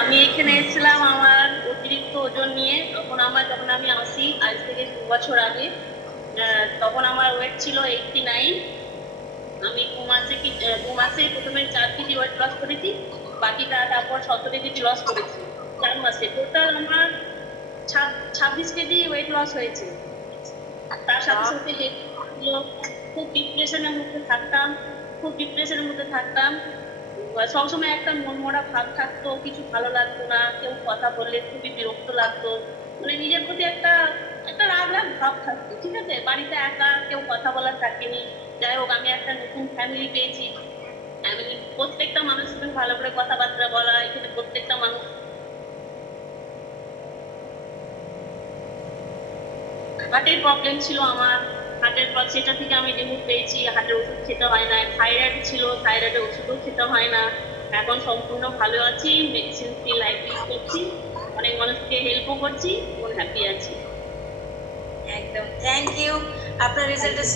আমি এখানে এসেছিলাম আমার অতিরিক্ত ওজন নিয়ে। যখন আমি আসি আজ থেকে 2 বছর আগে, তখন আমার ওয়েট ছিল 89। আমি 2 মাসে প্রথমে 4 কেজি ওয়েট লস করেছি, বাকিটা তারপর 17 কেজি লস করেছি 4 মাসে। টোটাল আমার 26 কেজি ওয়েট লস হয়েছে। তার সাথে সাথে খুব ডিপ্রেশনের মধ্যে থাকতাম। সবসময় একটা মনমরা ভাব থাকতো, কিছু ভালো লাগতো না, কেউ কথা বললে খুবই বিরক্ত লাগতো, মানে নিজের প্রতি একটা একটা রাগ রাগ ভাব থাকতো। ঠিক আছে, বাড়িতে একা, কেউ কথা বলার থাকেনি। যাই হোক, আমি একটা নতুন ফ্যামিলি পেয়েছি। ফ্যামিলি প্রত্যেকটা মানুষের সঙ্গে ভালো করে কথাবার্তা বলা, এখানে প্রত্যেকটা মানুষ। হার্টের প্রবলেম ছিল আমার, সেটা থেকে আমি রিমুভ পেয়েছি, হার্টের ওষুধ খেতে হয় না। থাইরয়েড ছিল, থাইরয়েডের ওষুধও খেতে হয় না। এখন সম্পূর্ণ ভালো আছি, মেডিসিন ফ্রি লাইফ লিড করছি, অনেক মানুষকে হেল্পও করছি এবং হ্যাপি আছি। একদম থ্যাংক ইউ আপনার রেজাল্টের